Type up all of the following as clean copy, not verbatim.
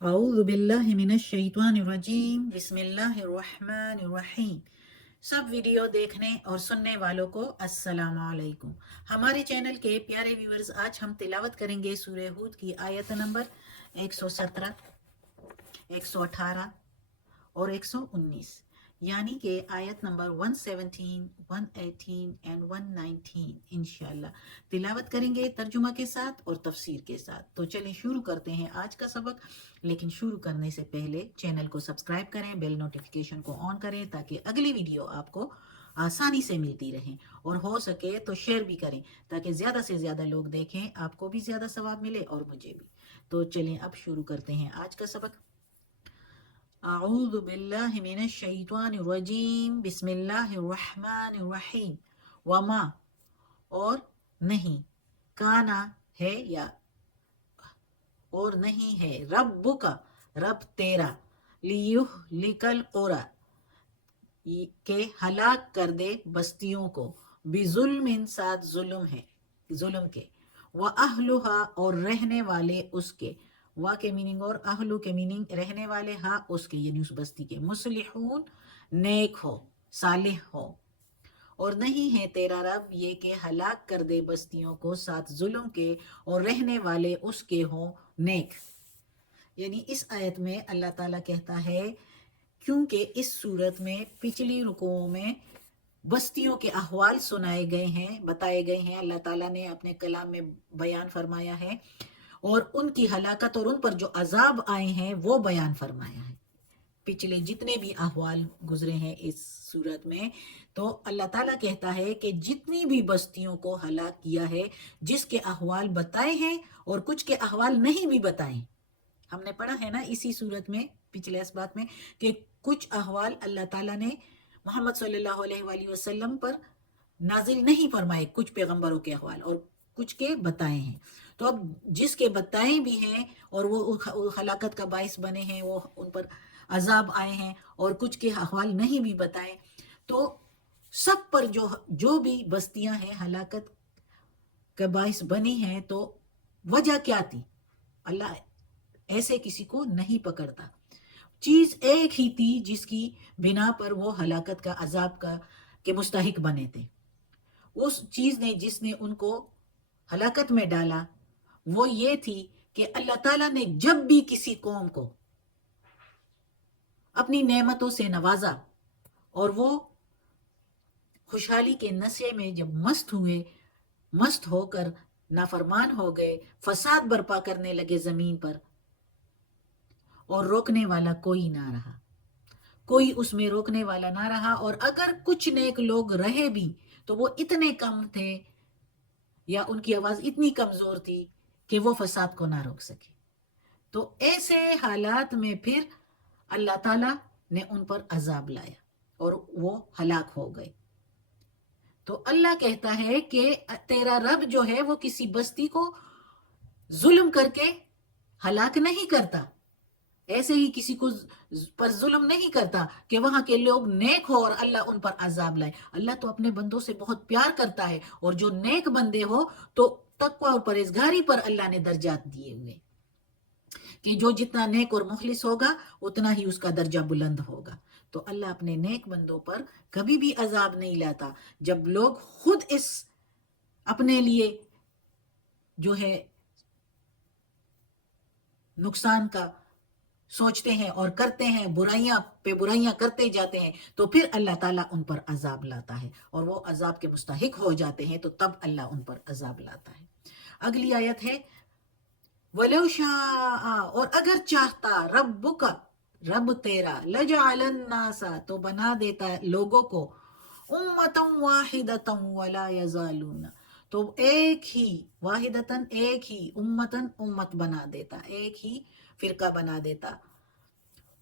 اعوذ باللہ من الشیطان الرجیم بسم اللہ الرحمن الرحیم۔ سب ویڈیو دیکھنے اور سننے والوں کو السلام علیکم۔ ہمارے چینل کے پیارے ویورز، آج ہم تلاوت کریں گے سورہ ہود کی آیت نمبر 117، 118 اور 119، یعنی کہ آیت نمبر 117، 118 اینڈ 119 انشاءاللہ تلاوت کریں گے ترجمہ کے ساتھ اور تفسیر کے ساتھ۔ تو چلیں شروع کرتے ہیں آج کا سبق، لیکن شروع کرنے سے پہلے چینل کو سبسکرائب کریں، بیل نوٹیفیکیشن کو آن کریں تاکہ اگلی ویڈیو آپ کو آسانی سے ملتی رہیں، اور ہو سکے تو شیئر بھی کریں تاکہ زیادہ سے زیادہ لوگ دیکھیں، آپ کو بھی زیادہ ثواب ملے اور مجھے بھی۔ تو چلیں اب شروع کرتے ہیں آج کا سبق۔ اعوذ باللہ من الشیطان الرجیم بسم اللہ الرحمن الرحیم۔ وما اور نہیں، کانا ہے یا اور نہیں ہے، رب کا رب تیرا، لیہلک القری کہ ہلاک کر دے بستیوں کو، بظلم ساتھ ظلم ہے، ظلم کے، وَأَهْلُهَا اور رہنے والے اس کے، وا کے میننگ اور اہلو کے میننگ رہنے والے، ہاں اس کے یعنی اس بستی کے، مصلحون نیک ہو، صالح ہو۔ اور نہیں ہے تیرا رب یہ کہ ہلاک کر دے بستیوں کو ساتھ ظلم کے اور رہنے والے اس کے ہوں نیک۔ یعنی اس آیت میں اللہ تعالیٰ کہتا ہے، کیونکہ اس صورت میں پچھلی رکوعوں میں بستیوں کے احوال سنائے گئے ہیں، بتائے گئے ہیں، اللہ تعالیٰ نے اپنے کلام میں بیان فرمایا ہے، اور ان کی ہلاکت اور ان پر جو عذاب آئے ہیں وہ بیان فرمایا ہے۔ پچھلے جتنے بھی احوال گزرے ہیں اس صورت میں، تو اللہ تعالیٰ کہتا ہے کہ جتنی بھی بستیوں کو ہلاک کیا ہے، جس کے احوال بتائے ہیں اور کچھ کے احوال نہیں بھی بتائے، ہم نے پڑھا ہے نا اسی صورت میں پچھلے اسبات میں کہ کچھ احوال اللہ تعالیٰ نے محمد صلی اللہ علیہ وآلہ وسلم پر نازل نہیں فرمائے، کچھ پیغمبروں کے احوال، اور کچھ کے بتائے ہیں۔ تو اب جس کے بتائے بھی ہیں اور وہ ہلاکت کا باعث بنے ہیں، وہ ان پر عذاب آئے ہیں، اور کچھ کے احوال نہیں بھی بتائے، تو سب پر جو بھی بستیاں ہیں ہلاکت کا باعث بنی ہیں، تو وجہ کیا تھی؟ اللہ ایسے کسی کو نہیں پکڑتا۔ چیز ایک ہی تھی جس کی بنا پر وہ ہلاکت کا عذاب کا کے مستحق بنے تھے۔ اس چیز نے جس نے ان کو ہلاکت میں ڈالا وہ یہ تھی کہ اللہ تعالیٰ نے جب بھی کسی قوم کو اپنی نعمتوں سے نوازا اور وہ خوشحالی کے نشے میں جب مست ہوئے، مست ہو کر نافرمان ہو گئے، فساد برپا کرنے لگے زمین پر، اور روکنے والا کوئی نہ رہا، کوئی اس میں روکنے والا نہ رہا، اور اگر کچھ نیک لوگ رہے بھی تو وہ اتنے کم تھے یا ان کی آواز اتنی کمزور تھی کہ وہ فساد کو نہ روک سکے۔ تو ایسے حالات میں پھر اللہ تعالیٰ نے ان پر عذاب لایا اور وہ ہلاک ہو گئے۔ تو اللہ کہتا ہے کہ تیرا رب جو ہے وہ کسی بستی کو ظلم کر کے ہلاک نہیں کرتا، ایسے ہی کسی کو پر ظلم نہیں کرتا کہ وہاں کے لوگ نیک ہو اور اللہ ان پر عذاب لائے۔ اللہ تو اپنے بندوں سے بہت پیار کرتا ہے، اور جو نیک بندے ہو تو تقوی اور پرہیزگاری پر اللہ نے درجات دیے ہوئے کہ جو جتنا نیک اور مخلص ہوگا اتنا ہی اس کا درجہ بلند ہوگا۔ تو اللہ اپنے نیک بندوں پر کبھی بھی عذاب نہیں لاتا۔ جب لوگ خود اس اپنے لیے جو ہے نقصان کا سوچتے ہیں اور کرتے ہیں، برائیاں پہ برائیاں کرتے جاتے ہیں، تو پھر اللہ تعالیٰ ان پر عذاب لاتا ہے، اور وہ عذاب کے مستحق ہو جاتے ہیں، تو تب اللہ ان پر عذاب لاتا ہے۔ اگلی آیت ہے وَلَوْ شَاءَ اور اگر چاہتا ربک رب تیرا، لَجَعَلَ النَّاسَ تو بنا دیتا لوگوں کو، أُمَّةً وَاحِدَةً وَلَا يَزَالُونَ تو ایک ہی، واحدتاً ایک ہی، امتاً امت بنا دیتا، ایک ہی فرقہ بنا دیتا،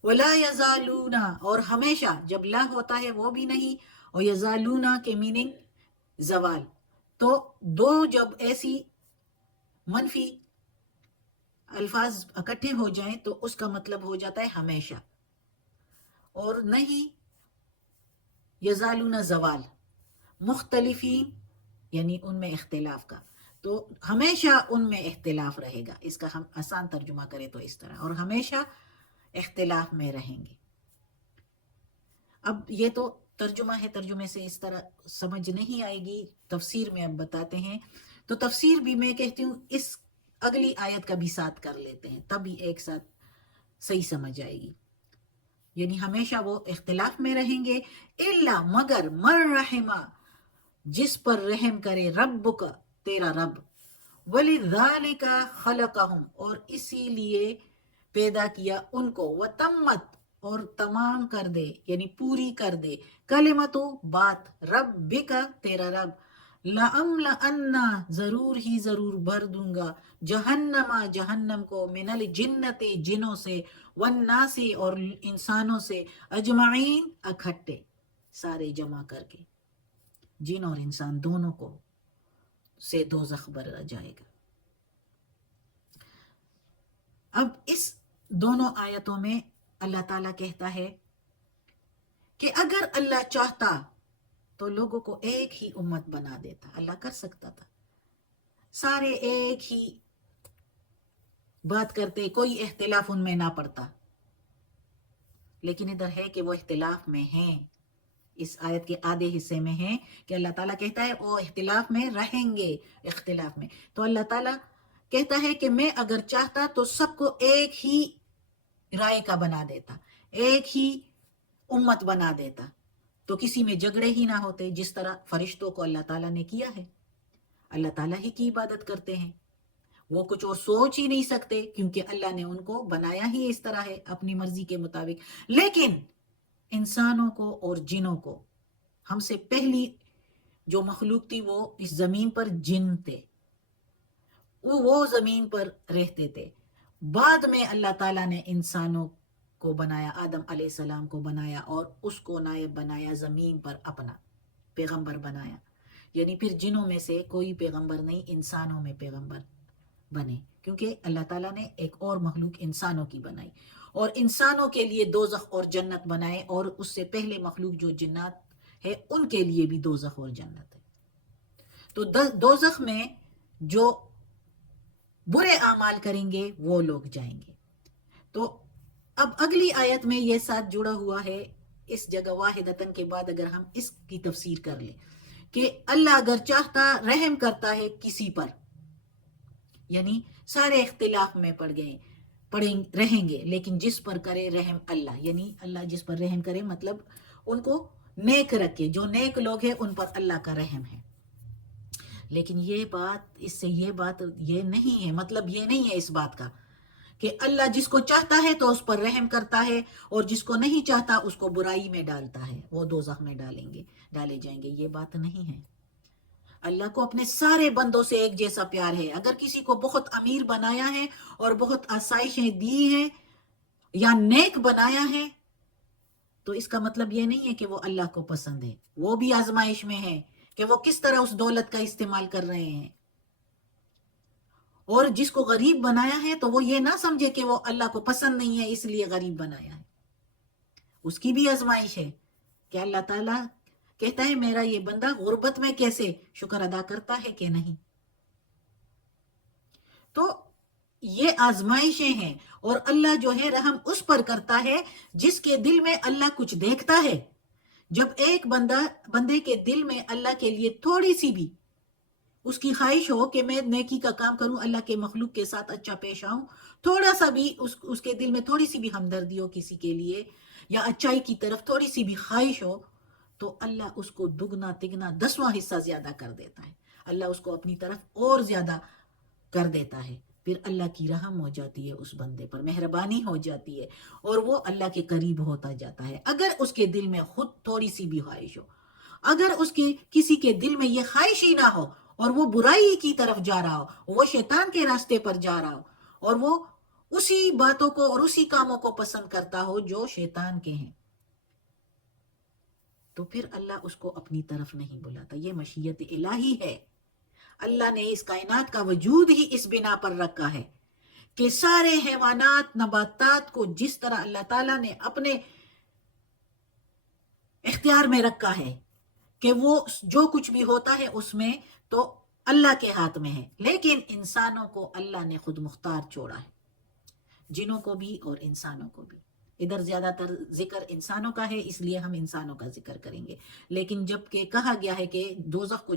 وَلَا يَزَالُونَ اور ہمیشہ، جب لا ہوتا ہے وہ بھی نہیں، اور یزالون کے میننگ زوال، تو دو جب ایسی منفی الفاظ اکٹھے ہو جائیں تو اس کا مطلب ہو جاتا ہے ہمیشہ، اور نہیں یزالون زوال، مختلفین یعنی ان میں اختلاف کا۔ تو ہمیشہ ان میں اختلاف رہے گا. اس کا ہم آسان ترجمہ کریں تو اس طرح، اور ہمیشہ اختلاف میں رہیں گے. اب یہ تو ترجمہ ہے، ترجمے سے اس طرح سمجھ نہیں آئے گی، تفسیر میں اب بتاتے ہیں. تو تفسیر بھی میں کہتی ہوں اس اگلی آیت کا بھی ساتھ کر لیتے ہیں، تب ہی ایک ساتھ صحیح سمجھ آئے گی. یعنی ہمیشہ وہ اختلاف میں رہیں گے. الا مگر من رحمہ، جس پر رحم کرے، ربک تیرا رب، وَلِذَالِكَ خَلَقَهُمْ اور اسی لیے پیدا کیا ان کو، وَتَمَّتْ اور تمام کر دے یعنی پوری کر دے، کلمتو بات، ربک تیرا رب، لَأَمْلَأَنَّ ضرور ہی ضرور بھر دوں گا، جہنم جہنم کو، من الجنت جنوں سے، والناس اور انسانوں سے، اجمعین اکھٹے، سارے جمع کر کے، جن اور انسان دونوں کو سے دوزخ بھرا جائے گا. اب اس دونوں آیتوں میں اللہ تعالیٰ کہتا ہے کہ اگر اللہ چاہتا تو لوگوں کو ایک ہی امت بنا دیتا. اللہ کر سکتا تھا، سارے ایک ہی بات کرتے، کوئی اختلاف ان میں نہ پڑتا. لیکن ادھر ہے کہ وہ اختلاف میں ہیں. اس آیت کے آدھے حصے میں ہے کہ اللہ تعالیٰ کہتا ہے وہ اختلاف میں رہیں گے، اختلاف میں. تو اللہ تعالیٰ کہتا ہے کہ میں اگر چاہتا تو سب کو ایک ہی رائے کا بنا دیتا، ایک ہی امت بنا دیتا، تو کسی میں جھگڑے ہی نہ ہوتے، جس طرح فرشتوں کو اللہ تعالیٰ نے کیا ہے. اللہ تعالیٰ ہی کی عبادت کرتے ہیں، وہ کچھ اور سوچ ہی نہیں سکتے، کیونکہ اللہ نے ان کو بنایا ہی اس طرح ہے اپنی مرضی کے مطابق. لیکن انسانوں کو اور جنوں کو، ہم سے پہلی جو مخلوق تھی وہ اس زمین پر جن تھے، وہ زمین پر رہتے تھے. بعد میں اللہ تعالیٰ نے انسانوں کو بنایا، آدم علیہ السلام کو بنایا اور اس کو نائب بنایا زمین پر، اپنا پیغمبر بنایا. یعنی پھر جنوں میں سے کوئی پیغمبر نہیں، انسانوں میں پیغمبر بنے، کیونکہ اللہ تعالیٰ نے ایک اور مخلوق انسانوں کی بنائی، اور انسانوں کے لیے دوزخ اور جنت بنائے، اور اس سے پہلے مخلوق جو جنات ہے ان کے لیے بھی دوزخ اور جنت ہے. تو دوزخ میں جو برے اعمال کریں گے وہ لوگ جائیں گے. تو اب اگلی آیت میں یہ ساتھ جڑا ہوا ہے، اس جگہ واحدتاً کے بعد اگر ہم اس کی تفسیر کر لیں کہ اللہ اگر چاہتا رحم کرتا ہے کسی پر، یعنی سارے اختلاف میں رہیں گے، لیکن جس پر کرے رحم اللہ، یعنی اللہ جس پر رحم کرے مطلب ان کو نیک رکھے، جو نیک لوگ ہیں ان پر اللہ کا رحم ہے. لیکن یہ بات، اس سے یہ بات یہ نہیں ہے، مطلب یہ نہیں ہے اس بات کا کہ اللہ جس کو چاہتا ہے تو اس پر رحم کرتا ہے، اور جس کو نہیں چاہتا اس کو برائی میں ڈالتا ہے، وہ دوزخ میں ڈالے جائیں گے. یہ بات نہیں ہے. اللہ کو اپنے سارے بندوں سے ایک جیسا پیار ہے. اگر کسی کو بہت امیر بنایا ہے اور بہت آسائشیں دی ہیں یا نیک بنایا ہے، تو اس کا مطلب یہ نہیں ہے کہ وہ اللہ کو پسند ہے. وہ بھی آزمائش میں ہے کہ وہ کس طرح اس دولت کا استعمال کر رہے ہیں. اور جس کو غریب بنایا ہے تو وہ یہ نہ سمجھے کہ وہ اللہ کو پسند نہیں ہے اس لیے غریب بنایا ہے. اس کی بھی آزمائش ہے کہ اللہ تعالیٰ کہتا ہے میرا یہ بندہ غربت میں کیسے شکر ادا کرتا ہے کہ نہیں. تو یہ آزمائشیں ہیں، اور اللہ جو ہے رحم اس پر کرتا ہے جس کے دل میں اللہ کچھ دیکھتا ہے. جب ایک بندے کے دل میں اللہ کے لیے تھوڑی سی بھی اس کی خواہش ہو کہ میں نیکی کا کام کروں، اللہ کے مخلوق کے ساتھ اچھا پیش آؤں، تھوڑا سا بھی اس کے دل میں تھوڑی سی بھی ہمدردی ہو کسی کے لیے، یا اچائی کی طرف تھوڑی سی بھی خواہش ہو، تو اللہ اس کو دگنا تگنا 10واں حصہ زیادہ کر دیتا ہے. اللہ اس کو اپنی طرف اور زیادہ کر دیتا ہے. پھر اللہ کی رحم ہو جاتی ہے اس بندے پر، مہربانی ہو جاتی ہے، اور وہ اللہ کے قریب ہوتا جاتا ہے. اگر اس کے دل میں خود تھوڑی سی بھی خواہش ہو، اگر اس کے کسی کے دل میں یہ خواہش ہی نہ ہو، اور وہ برائی کی طرف جا رہا ہو، وہ شیطان کے راستے پر جا رہا ہو، اور وہ اسی باتوں کو اور اسی کاموں کو پسند کرتا ہو جو شیطان کے ہیں، تو پھر اللہ اس کو اپنی طرف نہیں بلاتا. یہ مشیت الہی ہے. اللہ نے اس کائنات کا وجود ہی اس بنا پر رکھا ہے کہ سارے حیوانات، نباتات کو جس طرح اللہ تعالیٰ نے اپنے اختیار میں رکھا ہے کہ وہ جو کچھ بھی ہوتا ہے اس میں تو اللہ کے ہاتھ میں ہے، لیکن انسانوں کو اللہ نے خود مختار چھوڑا ہے، جنوں کو بھی اور انسانوں کو بھی۔ ادھر زیادہ تر ذکر انسانوں کا ہے، اس لیے ہم انسانوں کا ذکر کریں گے، لیکن جب کہ کہا گیا ہے کہ دوزخ کو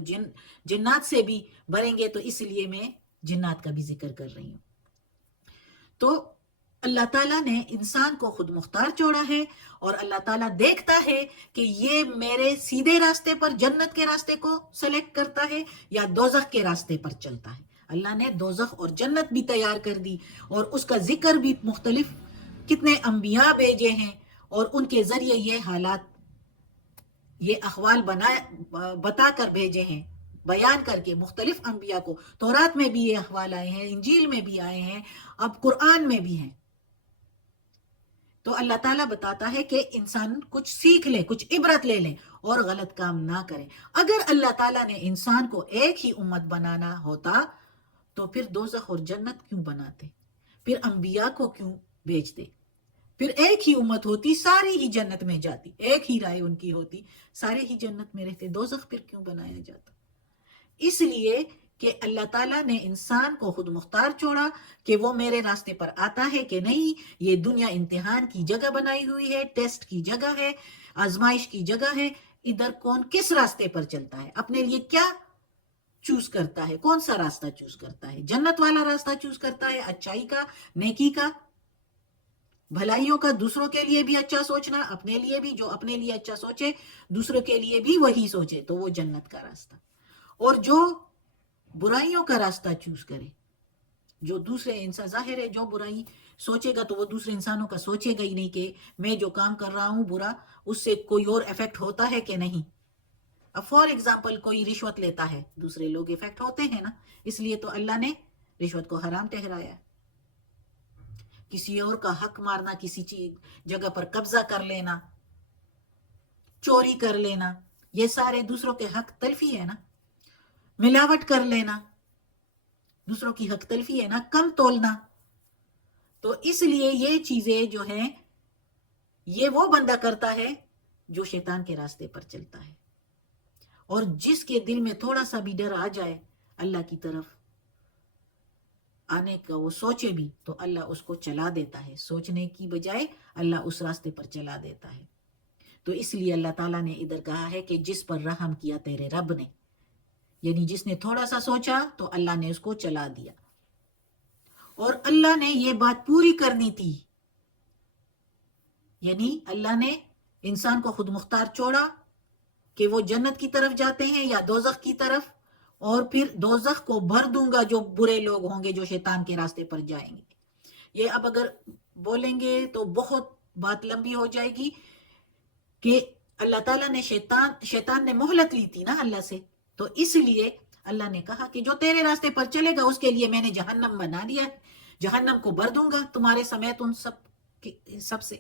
جنات سے بھی بھریں گے، تو اس لیے میں جنات کا بھی ذکر کر رہی ہوں۔ تو اللہ تعالیٰ نے انسان کو خود مختار چھوڑا ہے، اور اللہ تعالیٰ دیکھتا ہے کہ یہ میرے سیدھے راستے پر جنت کے راستے کو سلیکٹ کرتا ہے یا دوزخ کے راستے پر چلتا ہے۔ اللہ نے دوزخ اور جنت بھی تیار کر دی، اور اس کا ذکر بھی مختلف کتنے انبیاء بھیجے ہیں، اور ان کے ذریعے یہ حالات، یہ احوال بتا کر بھیجے ہیں، بیان کر کے مختلف انبیاء کو۔ تورات میں بھی یہ احوال آئے ہیں، انجیل میں بھی آئے ہیں، اب قرآن میں بھی ہیں۔ تو اللہ تعالیٰ بتاتا ہے کہ انسان کچھ سیکھ لے، کچھ عبرت لے لیں اور غلط کام نہ کریں۔ اگر اللہ تعالیٰ نے انسان کو ایک ہی امت بنانا ہوتا تو پھر دوزخ اور جنت کیوں بناتے؟ پھر انبیاء کو کیوں بھیجتے؟ پھر ایک ہی امت ہوتی، ساری ہی جنت میں جاتی، ایک ہی رائے ان کی ہوتی، سارے ہی جنت میں رہتے، دوزخ پھر کیوں بنایا جاتا؟ اس لیے کہ اللہ تعالیٰ نے انسان کو خود مختار چھوڑا کہ وہ میرے راستے پر آتا ہے کہ نہیں۔ یہ دنیا امتحان کی جگہ بنائی ہوئی ہے، ٹیسٹ کی جگہ ہے، آزمائش کی جگہ ہے۔ ادھر کون کس راستے پر چلتا ہے، اپنے لیے کیا چوز کرتا ہے، کون سا راستہ چوز کرتا ہے، جنت والا راستہ چوز کرتا ہے، اچھائی کا، نیکی کا، بھلائیوں کا، دوسروں کے لیے بھی اچھا سوچنا، اپنے لیے بھی، جو اپنے لیے اچھا سوچے دوسروں کے لیے بھی وہی سوچے، تو وہ جنت کا راستہ۔ اور جو برائیوں کا راستہ چوز کرے، جو دوسرے انسان، ظاہر ہے جو برائی سوچے گا تو وہ دوسرے انسانوں کا سوچے گا ہی نہیں کہ میں جو کام کر رہا ہوں برا، اس سے کوئی اور افیکٹ ہوتا ہے کہ نہیں۔ اب فار ایگزامپل کوئی رشوت لیتا ہے، دوسرے لوگ افیکٹ ہوتے ہیں نا، اس لیے تو اللہ نے رشوت کو حرام ٹھہرایا ہے۔ کسی اور کا حق مارنا، کسی چیز جگہ پر قبضہ کر لینا، چوری کر لینا، یہ سارے دوسروں کے حق تلفی ہے نا۔ ملاوٹ کر لینا دوسروں کی حق تلفی ہے نا، کم تولنا۔ تو اس لیے یہ چیزیں جو ہیں، یہ وہ بندہ کرتا ہے جو شیطان کے راستے پر چلتا ہے، اور جس کے دل میں تھوڑا سا بھی ڈر آ جائے اللہ کی طرف آنے کا، وہ سوچے بھی تو اللہ اس کو چلا دیتا ہے، سوچنے کی بجائے اللہ اس راستے پر چلا دیتا ہے۔ تو اس لیے اللہ تعالیٰ نے ادھر کہا ہے کہ جس پر رحم کیا تیرے رب نے، یعنی جس نے تھوڑا سا سوچا تو اللہ نے اس کو چلا دیا، اور اللہ نے یہ بات پوری کرنی تھی، یعنی اللہ نے انسان کو خود مختار چھوڑا کہ وہ جنت کی طرف جاتے ہیں یا دوزخ کی طرف، اور پھر دوزخ کو بھر دوں گا جو برے لوگ ہوں گے جو شیطان کے راستے پر جائیں گے۔ یہ اب اگر بولیں گے تو بہت بات لمبی ہو جائے گی کہ اللہ تعالیٰ نے شیطان نے مہلت لی تھی نا اللہ سے، تو اس لیے اللہ نے کہا کہ جو تیرے راستے پر چلے گا اس کے لیے میں نے جہنم بنا دیا ہے، جہنم کو بھر دوں گا تمہارے سمیت ان سب سے۔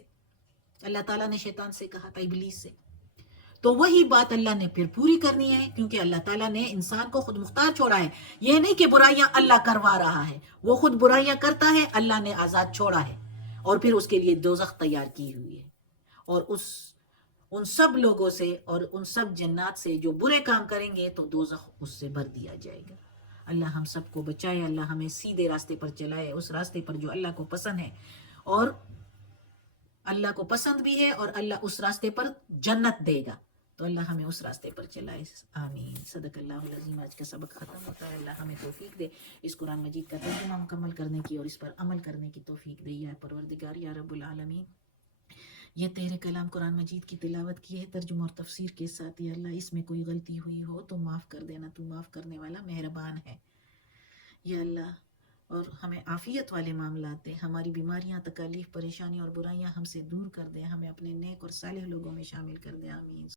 اللہ تعالیٰ نے شیطان سے کہا تھا، ابلیس سے۔ تو وہی بات اللہ نے پھر پوری کرنی ہے، کیونکہ اللہ تعالیٰ نے انسان کو خود مختار چھوڑا ہے۔ یہ نہیں کہ برائیاں اللہ کروا رہا ہے، وہ خود برائیاں کرتا ہے، اللہ نے آزاد چھوڑا ہے، اور پھر اس کے لیے دوزخ تیار کی ہوئی ہے، اور ان سب لوگوں سے اور ان سب جنات سے جو برے کام کریں گے تو دوزخ اس سے بھر دیا جائے گا۔ اللہ ہم سب کو بچائے، اللہ ہمیں سیدھے راستے پر چلائے، اس راستے پر جو اللہ کو پسند ہے، اور اللہ کو پسند بھی ہے، اور اللہ اس راستے پر جنت دے گا، تو اللہ ہمیں اس راستے پر چلائے۔ آمین۔ صدق اللہ العظیم۔ آج کا سبق ختم ہوتا ہے، اللہ ہمیں توفیق دے اس قرآن مجید کا ترجمہ مکمل کرنے کی اور اس پر عمل کرنے کی توفیق دے، یا پروردگار یا رب العالمین۔ یہ تیرے کلام قرآن مجید کی تلاوت کی ہے ترجمہ اور تفسیر کے ساتھ، یا اللہ اس میں کوئی غلطی ہوئی ہو تو معاف کر دینا، تو معاف کرنے والا مہربان ہے یا اللہ۔ اور ہمیں عافیت والے معاملات دے، ہماری بیماریاں، تکالیف، پریشانی اور برائیاں ہم سے دور کر دے، ہمیں اپنے نیک اور صالح لوگوں میں شامل کر دے۔ آمین۔